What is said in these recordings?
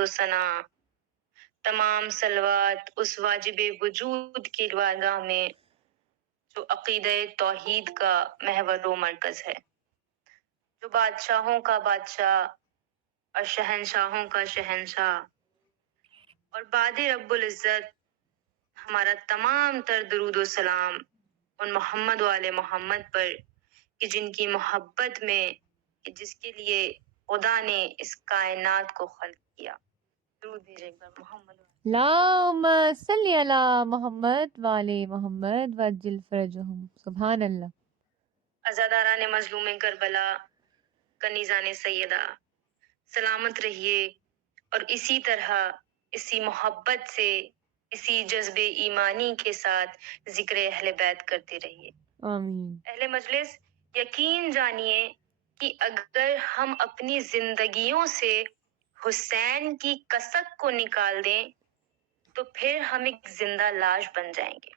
و ثنا، تمام صلوات اس واجب وجود کی بارگاہ میں جو عقیدہ توحید کا محور و مرکز ہے، جو بادشاہوں کا بادشاہ اور شہنشاہوں کا شہنشاہ اور بعد رب العزت، ہمارا تمام تر درود و سلام ان محمد و آل محمد پر کہ جن کی محبت میں، کہ جس کے لیے خدا نے اس کائنات کو خلق کیا۔ درود بھیجیں ایک بار محمد و آل۔ اللہم صلی علی محمد وآل محمد وعجل فرجہم۔ سبحان اللہ۔ عزاداران مظلوم کربلا، کنیزان سیدہ، سلامت رہیے اور اسی طرح اسی محبت سے، اسی جذب ایمانی کے ساتھ ذکر اہل بیت کرتے رہیے۔ آمین۔ اہل مجلس، یقین جانیے کہ اگر ہم اپنی زندگیوں سے حسین کی کسک کو نکال دیں تو پھر ہم ایک زندہ لاش بن جائیں گے۔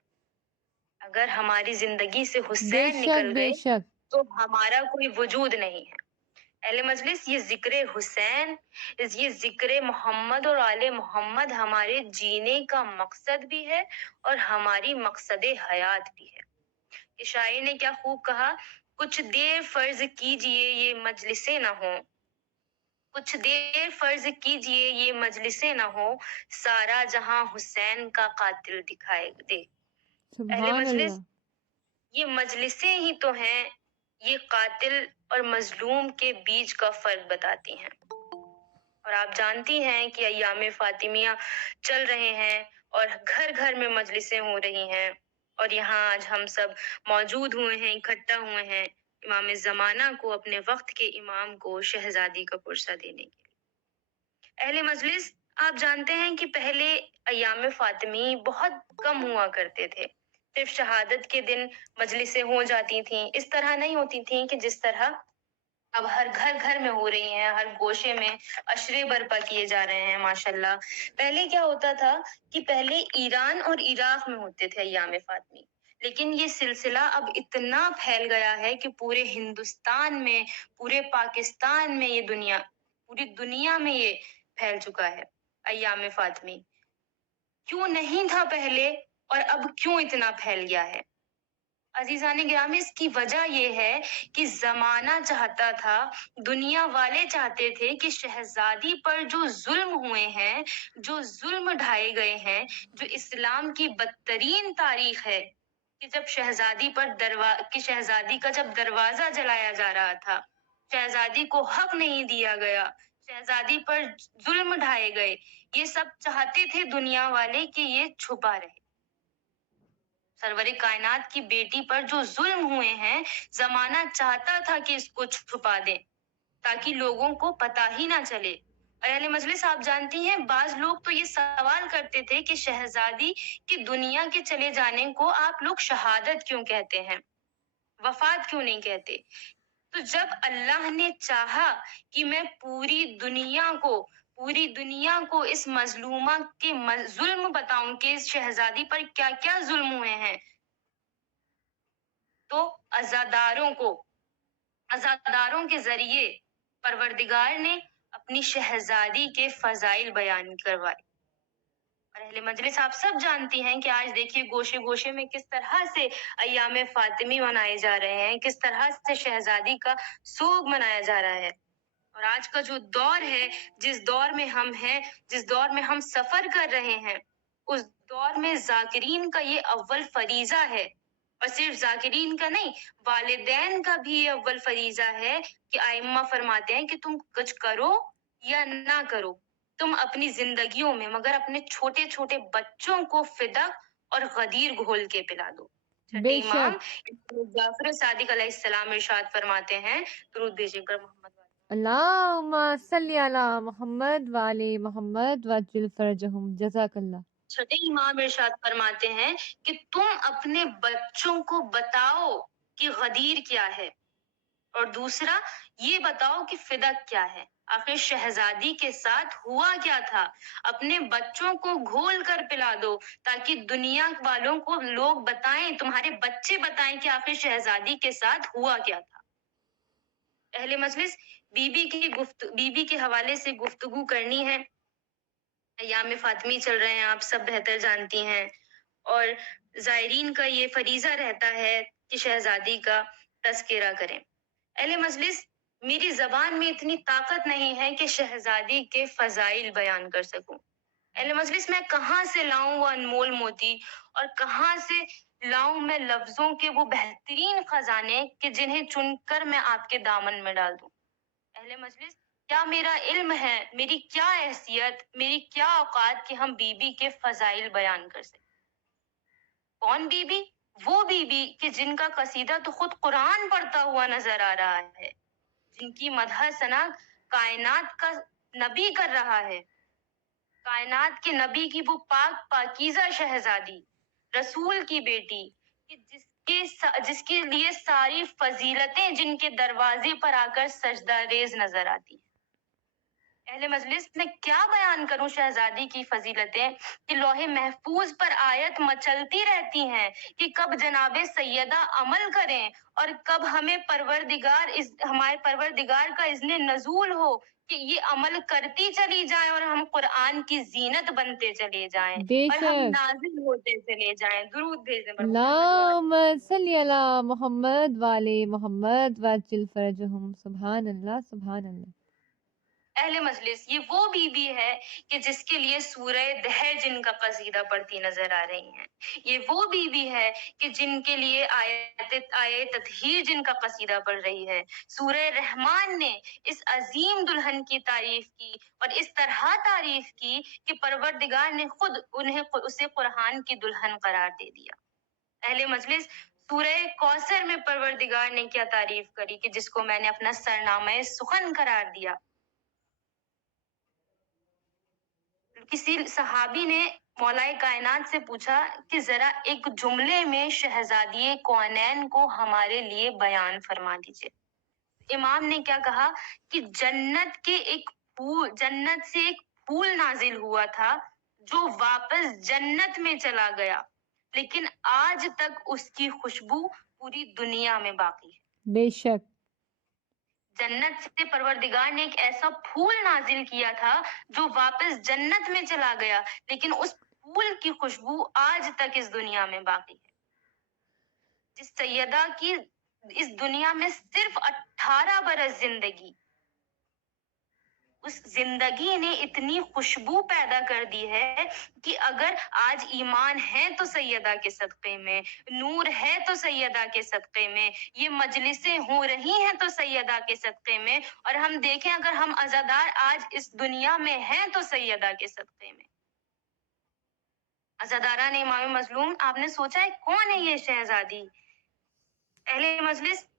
اگر ہماری زندگی سے بے حسین شک نکل بے گئے شک۔ تو ہمارا کوئی وجود نہیں ہے۔ اہل مجلس، یہ ذکر حسین، یہ ذکر محمد اور آل محمد ہمارے جینے کا مقصد بھی ہے اور ہماری مقصد حیات بھی ہے۔ کہ شاعر نے کیا خوب کہا، کچھ دیر فرض کیجئے یہ مجلسیں نہ ہوں، کچھ دیر فرض کیجئے یہ مجلسیں نہ ہوں، سارا جہاں حسین کا قاتل دکھائے دے۔ اہل سبحان مجلس، اللہ۔ یہ مجلسیں ہی تو ہیں، یہ قاتل اور مظلوم کے بیچ کا فرق بتاتی ہیں۔ اور آپ جانتی ہیں کہ ایام فاطمیہ چل رہے ہیں اور گھر گھر میں مجلسیں ہو رہی ہیں، اور یہاں آج ہم سب موجود ہوئے ہیں، اکٹھا ہوئے ہیں امام زمانہ کو، اپنے وقت کے امام کو شہزادی کا پرسہ دینے کے لیے۔ اہل مجلس، آپ جانتے ہیں کہ پہلے ایام فاطمی بہت کم ہوا کرتے تھے، صرف شہادت کے دن مجلسیں ہو جاتی تھیں، اس طرح نہیں ہوتی تھیں کہ جس طرح اب ہر گھر گھر میں ہو رہی ہیں، ہر گوشے میں عشرے برپا کیے جا رہے ہیں ماشاءاللہ۔ پہلے کیا ہوتا تھا کہ پہلے ایران اور عراق میں ہوتے تھے ایام فاطمی، لیکن یہ سلسلہ اب اتنا پھیل گیا ہے کہ پورے ہندوستان میں، پورے پاکستان میں، یہ پوری دنیا میں یہ پھیل چکا ہے ایام فاطمی۔ کیوں نہیں تھا پہلے اور اب کیوں اتنا پھیل گیا ہے؟ عزیزان گرامی، اس کی وجہ یہ ہے کہ زمانہ چاہتا تھا، دنیا والے چاہتے تھے کہ شہزادی پر جو ظلم ہوئے ہیں، جو ظلم ڈھائے گئے ہیں، جو اسلام کی بدترین تاریخ ہے، کہ جب شہزادی کا جب دروازہ جلایا جا رہا تھا، شہزادی کو حق نہیں دیا گیا، شہزادی پر ظلم ڈھائے گئے، یہ سب چاہتے تھے دنیا والے کہ یہ چھپا رہے۔ سرور کائنات کی بیٹی پر جو ظلم ہوئے ہیں، زمانہ چاہتا تھا کہ اس کو چھپا دیں تاکہ لوگوں کو پتہ ہی نہ چلے۔ اور اہل مجلس، آپ جانتی ہیں بعض لوگ تو یہ سوال کرتے تھے کہ شہزادی کی دنیا کے چلے جانے کو آپ لوگ شہادت کیوں کہتے ہیں، وفات کیوں نہیں کہتے؟ تو جب اللہ نے چاہا کہ میں پوری دنیا کو اس مظلومہ کے ظلم بتاؤں کہ اس شہزادی پر کیا کیا ظلم ہوئے ہیں، تو عزاداروں کے ذریعے پروردگار نے اپنی شہزادی کے فضائل بیان کروائے۔ اور اہل مجلس، آپ سب جانتی ہیں کہ آج دیکھیے گوشے گوشے میں کس طرح سے ایام فاطمی منائے جا رہے ہیں، کس طرح سے شہزادی کا سوگ منایا جا رہا ہے۔ اور آج کا جو دور ہے، جس دور میں ہم ہیں، جس دور میں ہم سفر کر رہے ہیں، اس دور میں ذاکرین کا یہ اول فریضہ ہے، اور صرف ذاکرین کا نہیں، والدین کا بھی یہ اول فریضہ ہے کہ ائمہ فرماتے ہیں کہ تم کچھ کرو یا نہ کرو، تم اپنی زندگیوں میں مگر اپنے چھوٹے چھوٹے بچوں کو فدق اور غدیر گھول کے پلا دو۔ چھٹے بے امام شک۔ جعفر صادق علیہ السلام ارشاد فرماتے ہیں، درود بھیجیں کر محمد والے۔ اللہم صلی علی محمد وآل محمد وعجل فرجہم۔ جزاک اللہ۔ چھٹے امام ارشاد فرماتے ہیں کہ تم اپنے بچوں کو بتاؤ کہ غدیر کیا ہے، اور دوسرا یہ بتاؤ کہ فدق کیا ہے، آخر شہزادی کے ساتھ ہوا کیا تھا، اپنے بچوں کو گھول کر پلا دو تاکہ دنیا والوں کو لوگ بتائیں، تمہارے بچے بتائیں کہ آخر شہزادی کے ساتھ ہوا کیا تھا۔ اہل مجلس، بی بی کے حوالے سے گفتگو کرنی ہے، ایام فاطمی چل رہے ہیں، آپ سب بہتر جانتی ہیں، اور زائرین کا یہ فریضہ رہتا ہے کہ شہزادی کا تذکرہ کریں۔ اہل مجلس، میری زبان میں اتنی طاقت نہیں ہے کہ شہزادی کے فضائل بیان کر سکوں۔ اہل مجلس، میں کہاں سے لاؤں وہ انمول موتی، اور کہاں سے لاؤں میں لفظوں کے وہ بہترین خزانے کہ جنہیں چن کر میں آپ کے دامن میں ڈال دوں۔ اہل مجلس، کیا میرا علم ہے، میری کیا حیثیت، میری کیا اوقات کہ ہم بی بی کے فضائل بیان کر سکیں؟ کون بی بی؟ وہ بی بی کہ جن کا قصیدہ تو خود قرآن پڑھتا ہوا نظر آ رہا ہے، جن کی مدح ثنا کائنات کا نبی کر رہا ہے، کائنات کے نبی کی وہ پاک پاکیزہ شہزادی، رسول کی بیٹی، کہ جس کے لیے ساری فضیلتیں جن کے دروازے پر آ کر سجدہ ریز نظر آتی ہیں۔ اہل مجلس، میں کیا بیان کروں شہزادی کی فضیلتیں کہ لوح محفوظ پر آیت مچلتی رہتی ہیں کہ کب جناب سیدہ عمل کریں اور کب ہمیں ہمارے پروردگار کا اذن نزول ہو کہ یہ عمل کرتی چلی جائیں اور ہم قرآن کی زینت بنتے چلے جائیں بے اور ہم شک۔ نازل ہوتے چلے جائیں۔ درود بھیجیں بر محمد و آل۔ اللہم صلی علی محمد والے محمد وعجل فرجہم۔ سبحان اللہ، سبحان اللہ۔ اہل مجلس، یہ وہ بی بی ہے کہ جس کے لیے سورہ دہر جن کا قصیدہ پڑھتی نظر آ رہی ہیں، یہ وہ بی بی ہے کہ جن کے لیے آیت تطہیر جن کا قصیدہ پڑھ رہی ہے۔ سورہ رحمان نے اس عظیم دلہن کی تعریف کی اور اس طرح تعریف کی کہ پروردگار نے خود اسے قرآن کی دلہن قرار دے دیا۔ اہل مجلس، سورہ کوثر میں پروردگار نے کیا تعریف کری کہ جس کو میں نے اپنا سرنامہ سخن قرار دیا۔ کسی صحابی نے مولا کائنات سے پوچھا کہ ذرا ایک جملے میں شہزادی کونین کو ہمارے لیے بیان فرما دیجئے۔ امام نے کیا کہا کہ جنت سے ایک پھول نازل ہوا تھا جو واپس جنت میں چلا گیا، لیکن آج تک اس کی خوشبو پوری دنیا میں باقی ہے۔ بے شک۔ جنت سے پروردگار نے ایک ایسا پھول نازل کیا تھا جو واپس جنت میں چلا گیا، لیکن اس پھول کی خوشبو آج تک اس دنیا میں باقی ہے۔ جس سیدہ کی اس دنیا میں صرف 18 برس زندگی، اس زندگی نے اتنی خوشبو پیدا کر دی ہے کہ اگر آج ایمان ہے تو سیدہ کے صدقے میں، نور ہے تو سیدہ کے صدقے میں، یہ مجلسیں ہو رہی ہیں تو سیدہ کے صدقے میں، اور ہم دیکھیں اگر ہم عزادار آج اس دنیا میں ہیں تو سیدہ کے صدقے میں۔ عزاداران امام مظلوم، آپ نے سوچا ہے کون ہے یہ شہزادی؟ اہل مجلس،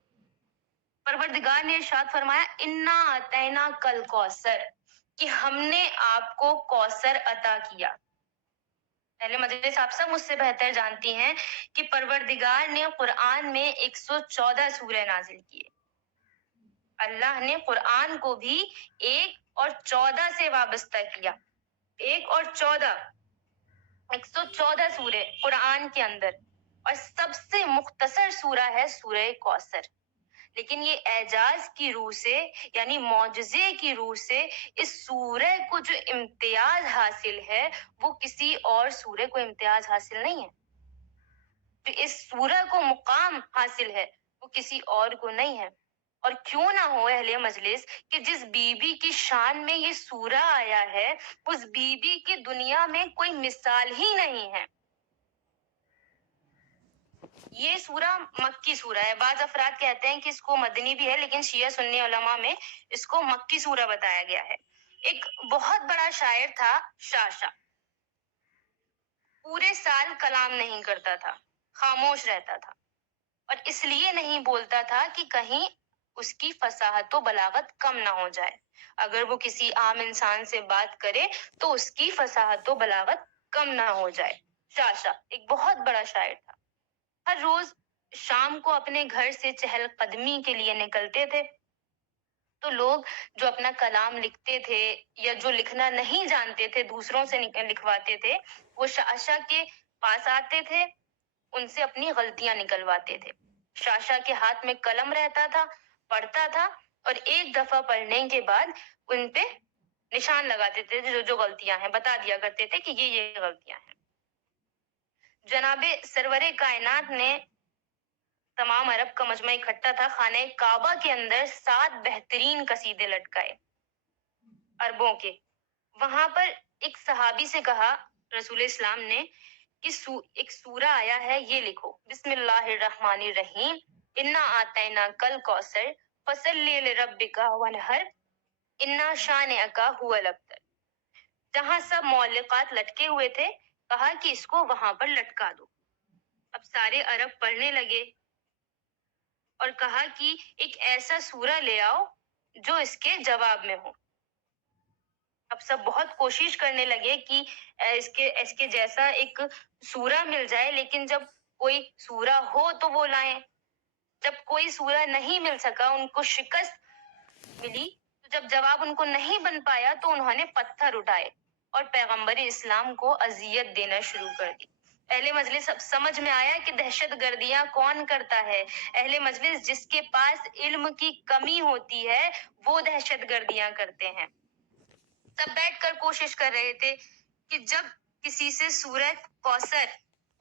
پروردگار نے ارشاد فرمایا انا اعطینا کل کوثر، کہ ہم نے آپ کو کوثر عطا کیا۔ پہلے مجلس، آپ سب مجھ سے بہتر جانتی ہیں کہ پروردگار نے قرآن میں 114 سورہ نازل کیے۔ اللہ نے قرآن کو بھی 1 اور 14 سے وابستہ کیا۔ 1 اور 14، 114 سورہ قرآن کے اندر، اور سب سے مختصر سورہ ہے سورہ کوثر۔ لیکن یہ اعجاز کی روح سے، یعنی معجزے کی روح سے، اس سورہ کو جو امتیاز حاصل ہے وہ کسی اور سورہ کو امتیاز حاصل نہیں ہے۔ جو اس سورہ کو مقام حاصل ہے وہ کسی اور کو نہیں ہے۔ اور کیوں نہ ہو اہل مجلس کہ جس بی بی کی شان میں یہ سورہ آیا ہے اس بی بی کی دنیا میں کوئی مثال ہی نہیں ہے۔ یہ سورہ مکی سورہ ہے۔ بعض افراد کہتے ہیں کہ اس کو مدنی بھی ہے، لیکن شیعہ سنی علماء میں اس کو مکی سورہ بتایا گیا ہے۔ ایک بہت بڑا شاعر تھا شاشا، پورے سال کلام نہیں کرتا تھا، خاموش رہتا تھا، اور اس لیے نہیں بولتا تھا کہ کہیں اس کی فصاحت و بلاغت کم نہ ہو جائے۔ اگر وہ کسی عام انسان سے بات کرے تو اس کی فصاحت و بلاغت کم نہ ہو جائے۔ شاشا ایک بہت بڑا شاعر تھا۔ ہر روز شام کو اپنے گھر سے چہل قدمی کے لیے نکلتے تھے تو لوگ جو اپنا کلام لکھتے تھے یا جو لکھنا نہیں جانتے تھے دوسروں سے لکھواتے تھے، وہ شاشا کے پاس آتے تھے، ان سے اپنی غلطیاں نکلواتے تھے۔ شاشا کے ہاتھ میں قلم رہتا تھا، پڑھتا تھا، اور ایک دفعہ پڑھنے کے بعد ان پہ نشان لگاتے تھے، جو جو غلطیاں ہیں بتا دیا کرتے تھے کہ یہ غلطیاں ہیں۔ جناب سرور کائنات نے تمام عرب کا مجمع اکٹھا تھا، خانہ کعبہ کے اندر 7 بہترین قصیدے لٹکائے عربوں کے۔ وہاں پر ایک صحابی سے کہا رسول اسلام نے کہ ایک سورہ آیا ہے، یہ لکھو، بسم اللہ الرحمن الرحیم، انا آتینا کل کوثر فصلی لربک وانحر انا شانئک هو الابتر۔ جہاں سب معلقات لٹکے ہوئے تھے، کہا کہ اس کو وہاں پر لٹکا دو۔ اب سارے عرب پڑھنے لگے اور کہا کہ ایک ایسا سورہ لے آؤ جو اس کے جواب میں ہو۔ اب سب بہت کوشش کرنے لگے کہ اس کے جیسا ایک سورہ مل جائے، لیکن جب کوئی سورہ ہو تو وہ لائیں۔ جب کوئی سورہ نہیں مل سکا، ان کو شکست ملی، تو جب جواب ان کو نہیں بن پایا تو انہوں نے پتھر اٹھائے اور پیغمبر اسلام کو اذیت دینا شروع کر دی۔ اہل مجلس اب سمجھ میں آیا کہ دہشت گردیاں کون کرتا ہے۔ اہل مجلس جس کے پاس علم کی کمی ہوتی ہے وہ دہشت گردیاں کرتے ہیں۔ سب بیٹھ کر کوشش کر رہے تھے کہ جب کسی سے سورہ کوثر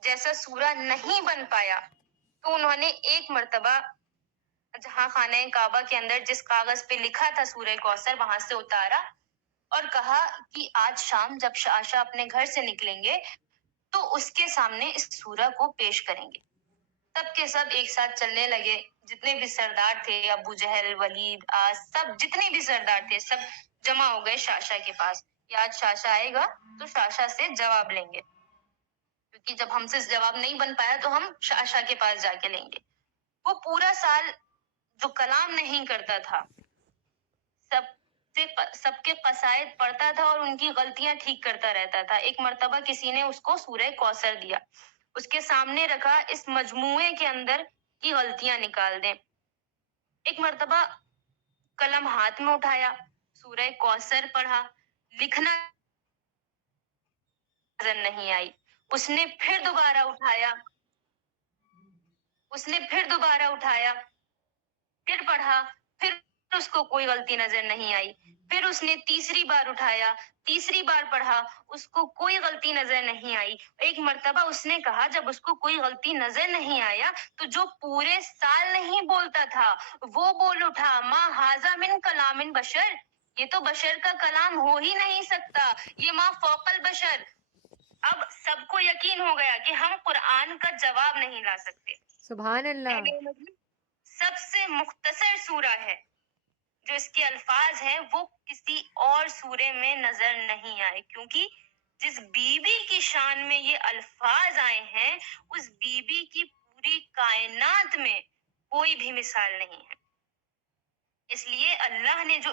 جیسا سورہ نہیں بن پایا تو انہوں نے ایک مرتبہ جہاں خانہ کعبہ کے اندر جس کاغذ پہ لکھا تھا سورہ کوثر وہاں سے اتارا اور کہا کہ آج شام جب شاشا اپنے گھر سے نکلیں گے تو اس کے سامنے اس سورہ کو پیش کریں گے۔ سب کے سب ایک ساتھ چلنے لگے، جتنے بھی سردار تھے، ابو جہل، ولید، سب جتنے بھی سردار تھے سب جمع ہو گئے شاشا کے پاس کہ آج شاشا آئے گا تو شاشا سے جواب لیں گے، کیونکہ جب ہم سے جواب نہیں بن پایا تو ہم شاشا کے پاس جا کے لیں گے۔ وہ پورا سال جو کلام نہیں کرتا تھا، سب کے قصائد پڑھتا تھا اور ان کی غلطیاں ٹھیک کرتا رہتا تھا۔ ایک مرتبہ کسی نے اس کو سورہ کوثر دیا، اس کے سامنے رکھا، اس مجموعے کے اندر کی غلطیاں نکال دیں۔ ایک مرتبہ قلم ہاتھ میں اٹھایا، سورہ کوثر پڑھا، لکھنا نظر نہیں آئی۔ اس نے پھر دوبارہ اٹھایا، پھر پڑھا، پھر اس کو کوئی غلطی نظر نہیں آئی۔ پھر اس نے تیسری بار اٹھایا، تیسری بار پڑھا، اس کو کوئی غلطی نظر نہیں آئی۔ ایک مرتبہ اس نے کہا جب اس کو کوئی غلطی نظر نہیں آیا تو جو پورے سال نہیں بولتا تھا وہ بول اٹھا، ما ھذا من کلام بشر، یہ تو بشر کا کلام ہو ہی نہیں سکتا، یہ ما فوق البشر۔ اب سب کو یقین ہو گیا کہ ہم قرآن کا جواب نہیں لا سکتے۔ سبحان اللہ۔ سب سے مختصر سورہ ہے، جو اس کے الفاظ ہیں وہ کسی اور سورے میں نظر نہیں آئے، کیونکہ جس بی بی کی شان میں یہ الفاظ آئے ہیں اس بی بی کی پوری کائنات میں کوئی بھی مثال نہیں ہے۔ اس لیے اللہ نے جو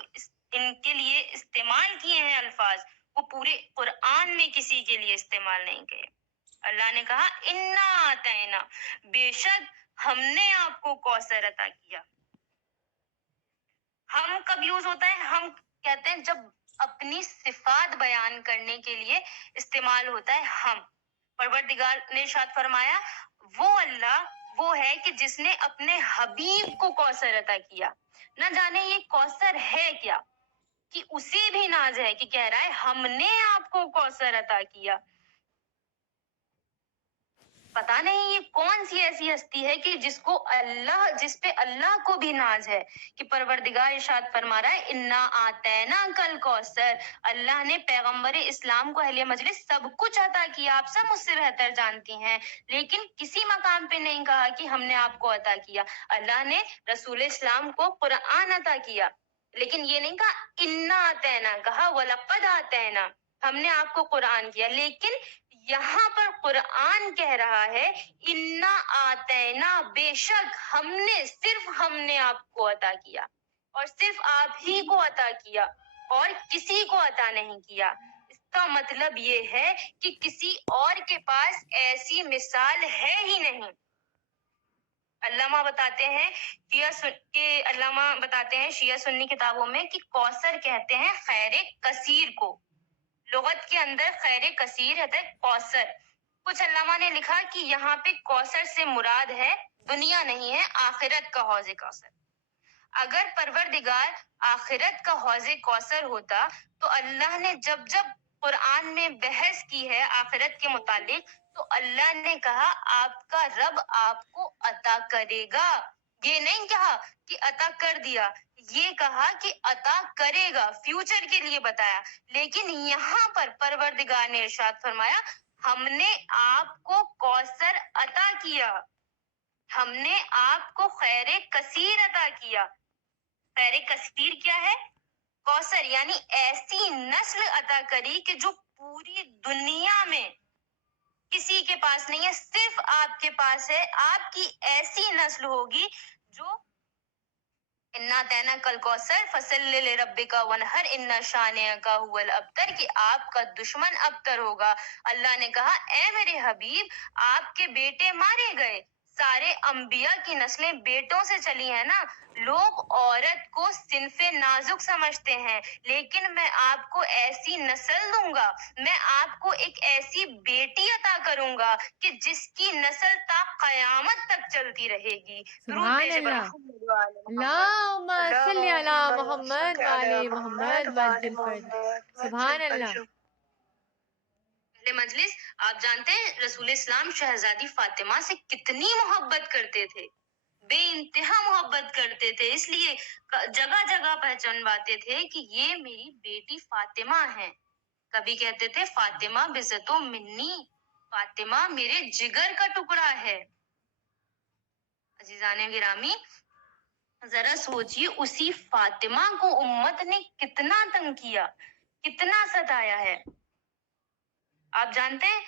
ان کے لیے استعمال کیے ہیں الفاظ، وہ پورے قرآن میں کسی کے لیے استعمال نہیں کیے۔ اللہ نے کہا انا آتینا، بے شک ہم نے آپ کو کوثر عطا کیا۔ ہم کب یوز ہوتا ہے؟ ہم کہتے ہیں جب اپنی صفات بیان کرنے کے لیے استعمال ہوتا ہے ہم۔ پروردگار نے ارشاد فرمایا وہ اللہ وہ ہے کہ جس نے اپنے حبیب کو کوثر عطا کیا۔ نہ جانے یہ کوثر ہے کیا، کہ اسی بھی ناز ہے کہ کہہ رہا ہے ہم نے آپ کو کوثر عطا کیا۔ پتا نہیں یہ کون سی ایسی ہستی ہے کہ جس پہ اللہ کو بھی ناز ہے، کہ پروردگار ارشاد فرما رہا ہے انا آتینا کل کوثر۔ اللہ نے پیغمبر اسلام کو اہل مجلس سب کچھ عطا کیا، آپ سب مجھ سے بہتر جانتی ہیں، لیکن کسی مقام پہ نہیں کہا کہ ہم نے آپ کو عطا کیا۔ اللہ نے رسول اسلام کو قرآن عطا کیا، لیکن یہ نہیں کہا انا آتینا، کہا وَلَقَدْ آتینا، ہم نے آپ کو قرآن کیا۔ لیکن یہاں پر قرآن کہہ رہا ہے انا آتینا، بے شک صرف ہم نے آپ کو عطا کیا، اور صرف آپ ہی کو عطا کیا اور کسی کو عطا نہیں کیا۔ اس کا مطلب یہ ہے کہ کسی اور کے پاس ایسی مثال ہے ہی نہیں۔ علامہ بتاتے ہیں شیعہ سنی کتابوں میں کہ کوثر کہتے ہیں خیر کثیر کو، لغت کے اندر خیر کثیر ہے کوثر۔ کچھ علامہ نے لکھا کہ یہاں پہ کوثر سے مراد ہے دنیا نہیں ہے، آخرت کا حوض کوثر۔ اگر پروردگار آخرت کا حوض کوثر ہوتا تو اللہ نے جب جب قرآن میں بحث کی ہے آخرت کے متعلق تو اللہ نے کہا آپ کا رب آپ کو عطا کرے گا. یہ نہیں کہا کہ عطا کر دیا، یہ کہا کہ عطا کرے گا، فیوچر کے لیے بتایا. لیکن یہاں پر پروردگار نے ارشاد فرمایا ہم نے آپ کو کوثر عطا کیا، ہم نے آپ کو خیر کثیر عطا کیا. خیر کثیر کیا ہے؟ کوثر، یعنی ایسی نسل عطا کری کہ جو پوری دنیا میں کسی کے پاس نہیں ہے، صرف آپ کے پاس ہے. آپ کی ایسی نسل ہوگی جو انا دینا کل کوثر فصل لربک ونہر ان شانئک هو الابتر، کہ آپ کا دشمن ابتر ہوگا. اللہ نے کہا اے میرے حبیب آپ کے بیٹے مارے گئے، سارے انبیاء کی نسلیں بیٹوں سے چلی ہیں نا. لوگ عورت کو صنف نازک سمجھتے ہیں، لیکن میں آپ کو ایسی نسل دوں گا، میں آپ کو ایک ایسی بیٹی عطا کروں گا کہ جس کی نسل تا قیامت تک چلتی رہے گی. درود سبحان بھیجے اللہ. محمد وآل محمد. اللہم صلی علی محمد وعلی محمد وعجل فرج. سبحان اللہ. پہلے مجلس، آپ جانتے ہیں رسول اسلام شہزادی فاطمہ سے کتنی محبت کرتے تھے، بے انتہا محبت کرتے تھے. اس لیے جگہ جگہ پہچانواتے تھے کہ یہ میری بیٹی فاطمہ ہے. کبھی کہتے تھے فاطمہ بزتو منی، فاطمہ میرے جگر کا ٹکڑا ہے. عزیزان گرامی، ذرا سوچئے اسی فاطمہ کو امت نے کتنا تنگ کیا، کتنا ستایا ہے. آپ جانتے ہیں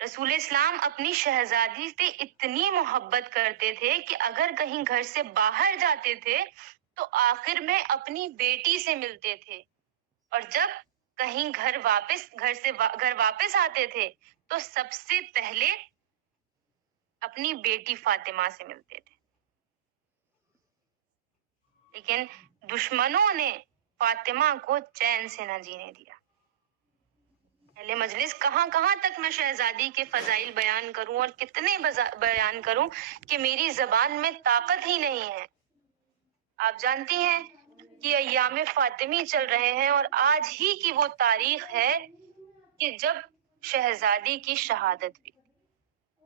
رسول اسلام اپنی شہزادی سے اتنی محبت کرتے تھے کہ اگر کہیں گھر سے باہر جاتے تھے تو آخر میں اپنی بیٹی سے ملتے تھے، اور جب کہیں گھر واپس آتے تھے تو سب سے پہلے اپنی بیٹی فاطمہ سے ملتے تھے. لیکن دشمنوں نے فاطمہ کو چین سے نہ جینے دیا. پہلے مجلس، کہاں کہاں تک میں شہزادی کے فضائل بیان کروں اور کتنے بیان کروں کہ میری زبان میں طاقت ہی نہیں ہے. آپ جانتی ہیں کہ ایام فاطمی چل رہے ہیں اور آج ہی کی وہ تاریخ ہے کہ جب شہزادی کی شہادت ہوئی.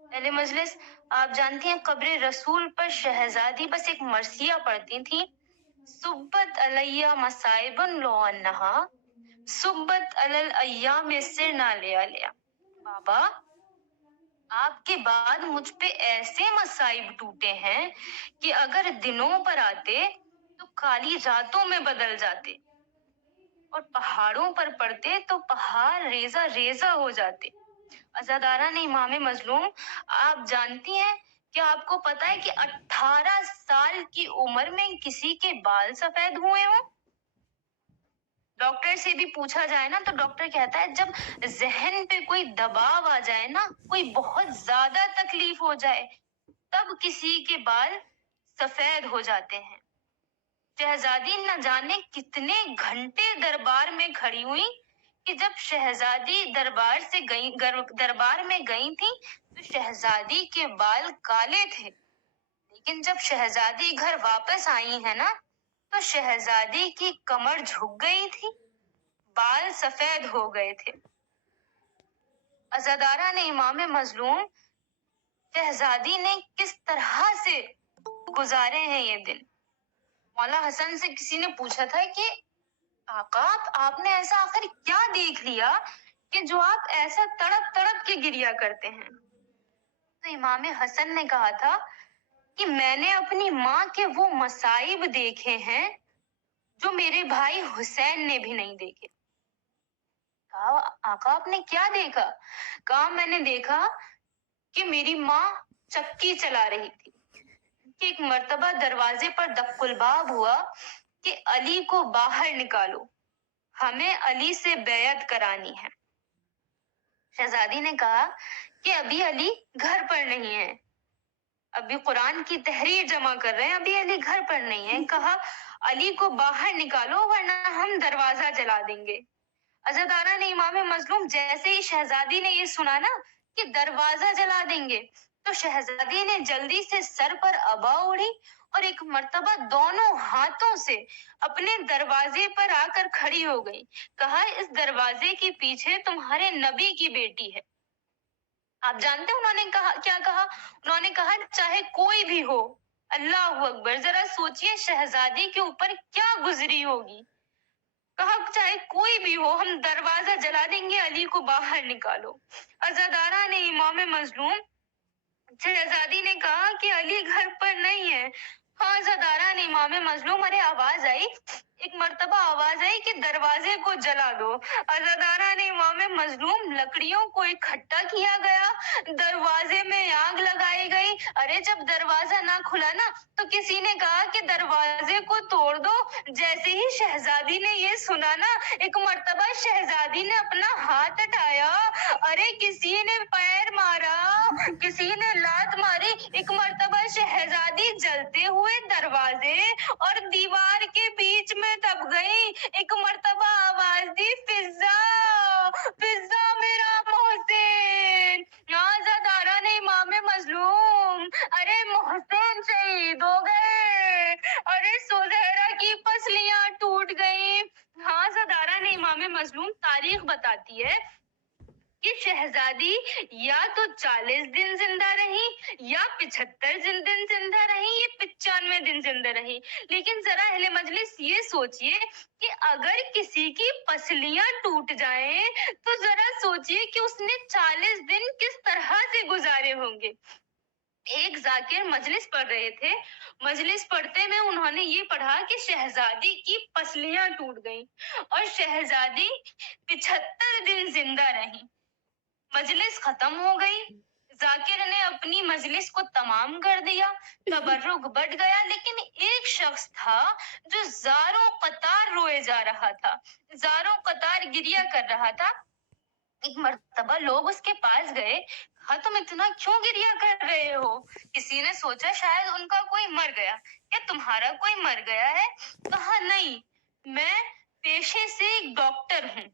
پہلے مجلس، آپ جانتی ہیں قبر رسول پر شہزادی بس ایک مرثیہ پڑھتی تھی، سبت علیہ مصائب لو انہا سبت علی الایام سرنا لیا لیا. بابا آپ کے بعد مجھ پہ ایسے مصائب ٹوٹے ہیں کہ اگر دنوں پر آتے تو کالی راتوں میں بدل جاتے، اور پہاڑوں پر پڑتے تو پہاڑ ریزہ ریزہ ہو جاتے. عزاداران امام مظلوم، آپ جانتی ہیں کہ آپ کو پتا ہے کہ 18 سال کی عمر میں کسی کے بال سفید ہوئے ہوں؟ ڈاکٹر سے بھی پوچھا جائے نا تو ڈاکٹر کہتا ہے جب ذہن پہ کوئی دباؤ آ جائے نا، کوئی بہت زیادہ تکلیف ہو جائے، تب کسی کے بال سفید ہو جاتے ہیں. شہزادی نہ جانے کتنے گھنٹے دربار میں کھڑی ہوئی کہ جب شہزادی دربار میں گئی تھی تو شہزادی کے بال کالے تھے، لیکن جب شہزادی گھر واپس آئی ہے نا تو شہزادی کی کمر جھک گئی تھی، بال سفید ہو گئے تھے. عزاداران امام مظلوم، شہزادی نے کس طرح سے گزارے ہیں یہ دن. مولا حسن سے کسی نے پوچھا تھا کہ آقا آپ نے ایسا آخر کیا دیکھ لیا کہ جو آپ ایسا تڑپ تڑپ کے گریا کرتے ہیں؟ تو امام حسن نے کہا تھا کہ میں نے اپنی ماں کے وہ مصائب دیکھے ہیں جو میرے بھائی حسین نے بھی نہیں دیکھے. کہا آقا آپ نے کیا دیکھا؟ کہا میں نے دیکھا کہ میری ماں چکی چلا رہی تھی کہ ایک مرتبہ دروازے پر دق الباب ہوا کہ علی کو باہر نکالو، ہمیں علی سے بیعت کرانی ہے. شہزادی نے کہا کہ ابھی علی گھر پر نہیں ہے، ابھی قرآن کی تحریر جمع کر رہے ہیں، ابھی علی گھر پر نہیں ہے. کہا علی کو باہر نکالو ورنہ ہم دروازہ جلا دیں گے. عزاداران امام مظلوم، جیسے ہی شہزادی نے یہ سنا نا کہ دروازہ جلا دیں گے تو شہزادی نے جلدی سے سر پر عبا اوڑھی اور ایک مرتبہ دونوں ہاتھوں سے اپنے دروازے پر آ کر کھڑی ہو گئی. کہا اس دروازے کے پیچھے تمہارے نبی کی بیٹی ہے. آپ جانتے ہیں انہوں نے کہا کیا کہا؟ انہوں نے کہا چاہے کوئی بھی ہو. اللہ اکبر، ذرا سوچئے شہزادی کے اوپر کیا گزری ہوگی. کہا چاہے کوئی بھی ہو ہم دروازہ جلا دیں گے، علی کو باہر نکالو. عزادارہ نے امام مظلوم شہزادی نے کہا کہ علی گھر پر نہیں ہے. ہاں عزادارہ نے امام مظلوم، ارے آواز آئی، ایک مرتبہ آواز آئی کہ دروازے کو جلا دو. عزادارہ نے امام مظلوم، لکڑیوں کو اکٹھا کیا گیا، دروازے میں آگ لگائی گئی. ارے جب دروازہ نہ کھلا نا تو کسی نے کہا کہ دروازے کو توڑ دو. جیسے ہی شہزادی نے یہ سنا نا، ایک مرتبہ شہزادی نے اپنا ہاتھ اٹھایا، ارے کسی نے پیر مارا، کسی نے لات ماری. ایک مرتبہ شہزادی جلتے ہوئے دروازے اور دیوار کے بیچ میں دب گئی. ایک مرتبہ آواز دی، فضا فضا میرا محسن. عزادارہ نے امام مظلوم، ارے محسن شہید ہو گئے، ارے سہیرا کی پسلیاں ٹوٹ گئیں. ہاں عزادارہ نے امام مظلوم، تاریخ بتاتی ہے کہ شہزادی یا تو 40 دن زندہ رہی یا 75 دن زندہ رہی یا 95 دن زندہ رہی. لیکن ذرا اہل مجلس یہ سوچئے کہ اگر کسی کی پسلیاں ٹوٹ جائیں تو ذرا سوچئے کہ اس نے 40 دن کس طرح سے گزارے ہوں گے. ایک ذاکر مجلس پڑھ رہے تھے، مجلس پڑھتے میں انہوں نے یہ پڑھا کہ شہزادی کی پسلیاں ٹوٹ گئیں اور شہزادی 75 دن زندہ رہی. مجلس ختم ہو گئی، ذاکر نے اپنی مجلس کو تمام کر دیا، تبرک بڑھ گیا. لیکن ایک شخص تھا جو زاروں قطار روئے جا رہا تھا، زاروں قطار گریہ کر رہا تھا. ایک مرتبہ لوگ اس کے پاس گئے، کہا تم اتنا کیوں گریہ کر رہے ہو؟ کسی نے سوچا شاید ان کا کوئی مر گیا. کیا تمہارا کوئی مر گیا ہے؟ کہا نہیں، میں پیشے سے ایک ڈاکٹر ہوں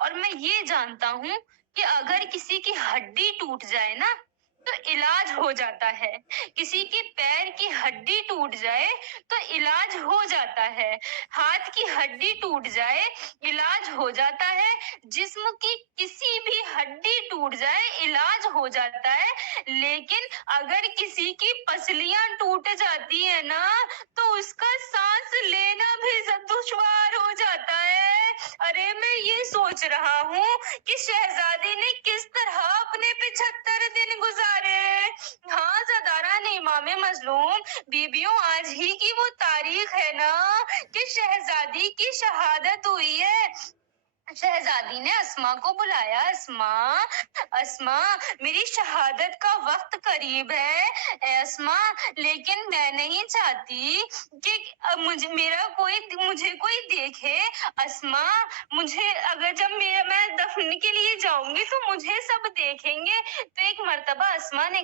اور میں یہ جانتا ہوں کہ اگر کسی کی ہڈی ٹوٹ جائے نا تو علاج ہو جاتا ہے، کسی کی پیر کی ہڈی ٹوٹ جائے تو علاج ہو جاتا ہے، ہاتھ کی ہڈی ٹوٹ جائے علاج ہو جاتا ہے، جسم کی کسی بھی ہڈی ٹوٹ جائے علاج ہو جاتا ہے. لیکن اگر کسی کی پسلیاں ٹوٹ جاتی ہے نا تو اس کا سانس لینا بھی دشوار ہو جاتا ہے. ارے میں یہ سوچ رہا ہوں کہ شہزادی نے کس طرح اپنے 75 دن گزارے. ہاں زادارہ نے امام مظلوم، بیبیوں آج ہی کی وہ تاریخ ہے نا کہ شہزادی کی شہادت ہوئی ہے. شہزادی نے اسما کو بلایا، اسما اسما میری شہادت کا وقت قریب ہے. اے اسما لیکن میں نہیں چاہتی کہ مجھے کوئی دیکھے. اسما مجھے اگر جب میں دفن کے لیے جاؤں گی تو مجھے سب دیکھیں گے. تو ایک مرتبہ اسما نے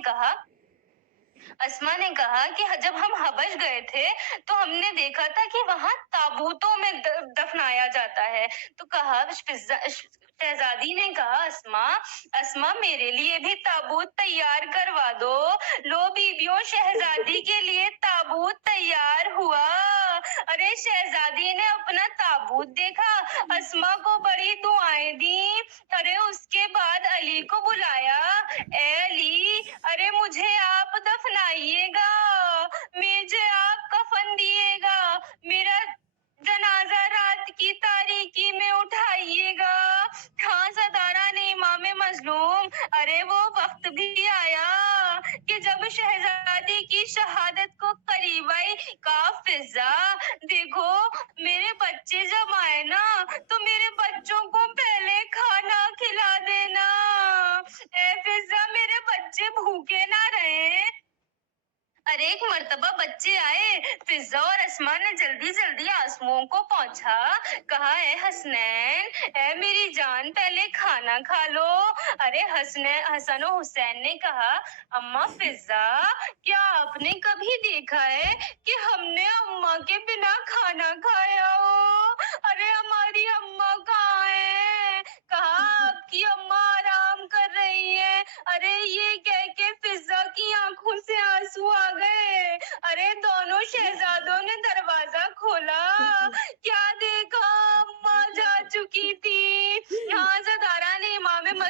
کہا کہ جب ہم حبش گئے تھے تو ہم نے دیکھا تھا کہ وہاں تابوتوں میں دفنایا جاتا ہے. تو کہا شہزادی نے کہا اسما میرے لیے بھی تابوت تیار کروا دو. لو بیبیوں شہزادی کے لیے تابوت تیار ہوا. ارے شہزادی نے اپنا تابوت دیکھا، اسما کو بڑی دعائیں دیں. ارے اس کے بعد علی کو بلایا، اے علی ارے مجھے آپ دفنائیے گا، مجھے آپ کفن دیے گا، میرا جنازہ رات کی تاریکی میں اٹھائیے گا. ہاں زادارہ نے امام مظلوم، ارے وہ وقت بھی آیا کہ جب شہزادی کی شہادت کو قریب آئی، کہا فضا دیکھو میرے بچے جب آئے نا تو میرے بچوں کو پہلے کھانا کھلا دینا. اے فضا میرے بچے بھوکے نہ رہے. ارے ایک مرتبہ بچے آئے، فضا اور اسما نے جلدی جلدی آنسوؤں کو پوچھا، کہا اے حسنین اے میری جان پہلے کھانا کھا لو. ارے حسن و حسین نے کہا اماں فضا کیا آپ نے کبھی دیکھا ہے کہ ہم نے اماں کے بنا کھانا کھایا ہو؟ ارے ہماری اماں کہاں ہے؟ کہا آپ کی اماں آرام کر رہی ہے. ارے یہ کہہ کے فضا کی آنکھوں سے آنسو آ گئے. ارے دونوں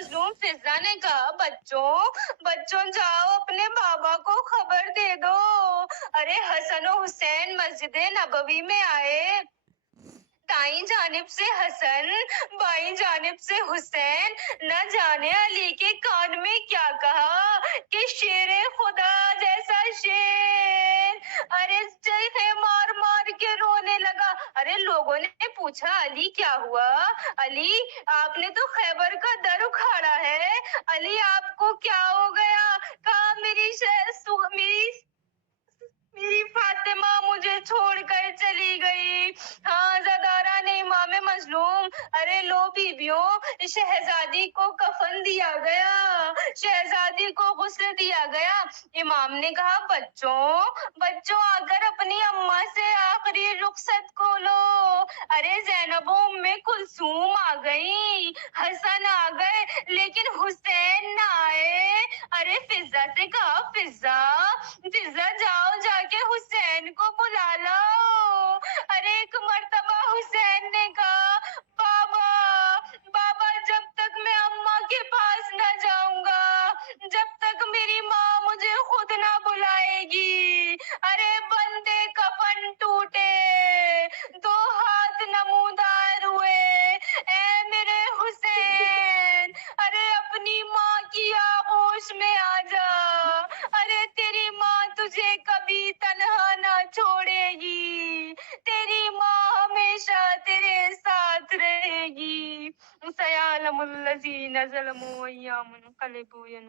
مظلوم فضا نے کہا بچوں جاؤ اپنے بابا کو خبر دے دو۔ ارے حسن و حسین مسجد نبوی میں آئے، دائیں جانب سے حسن، بائیں جانب سے حسین، نہ جانے علی کے کان میں کیا کہا کہ شیر خدا جیسا شیر، ارے چیخے مار مار کے رونے لگا۔ ارے لوگوں نے پوچھا علی کیا ہوا؟ علی آپ نے تو خیبر کا در اکھاڑا ہے، علی آپ کو کیا ہو گیا؟ کہا میری فاطمہ مجھے چھوڑ کر چلی گئی۔ ہاں زداران امام مظلوم، ارے لو بیبیوں، شہزادی کو کفن دیا گیا، شہزادی کو غسل دیا گیا۔ امام نے کہا بچوں آ کر اپنی اماں سے آخری رخصت کو لو۔ ارے زینب و ام کلثوم آ گئی، حسن آ گئے، لیکن حسین نہ آئے۔ ارے فضا سے کہا فضا جاؤ جا کے حسین کو بلا لاؤ۔ ارے ایک مرتبہ حسین نے کہا بابا جب تک میں اماں کے پاس نہ جاؤں گا، جب تک میری ماں مجھے خود نہ بلائے گی۔ ارے بندے کفن ٹوٹے، دو ہاتھ نمودار ہوئے، اے میرے حسین، ارے اپنی ماں کی آغوش میں آ جا، ارے تیری ماں تجھے کبھی تنہا نہ چھوڑے گی، تیری ماں ہمیشہ تیرے ساتھ رہے گی۔ سیعلم الذین ظلموا ایام ينقلبون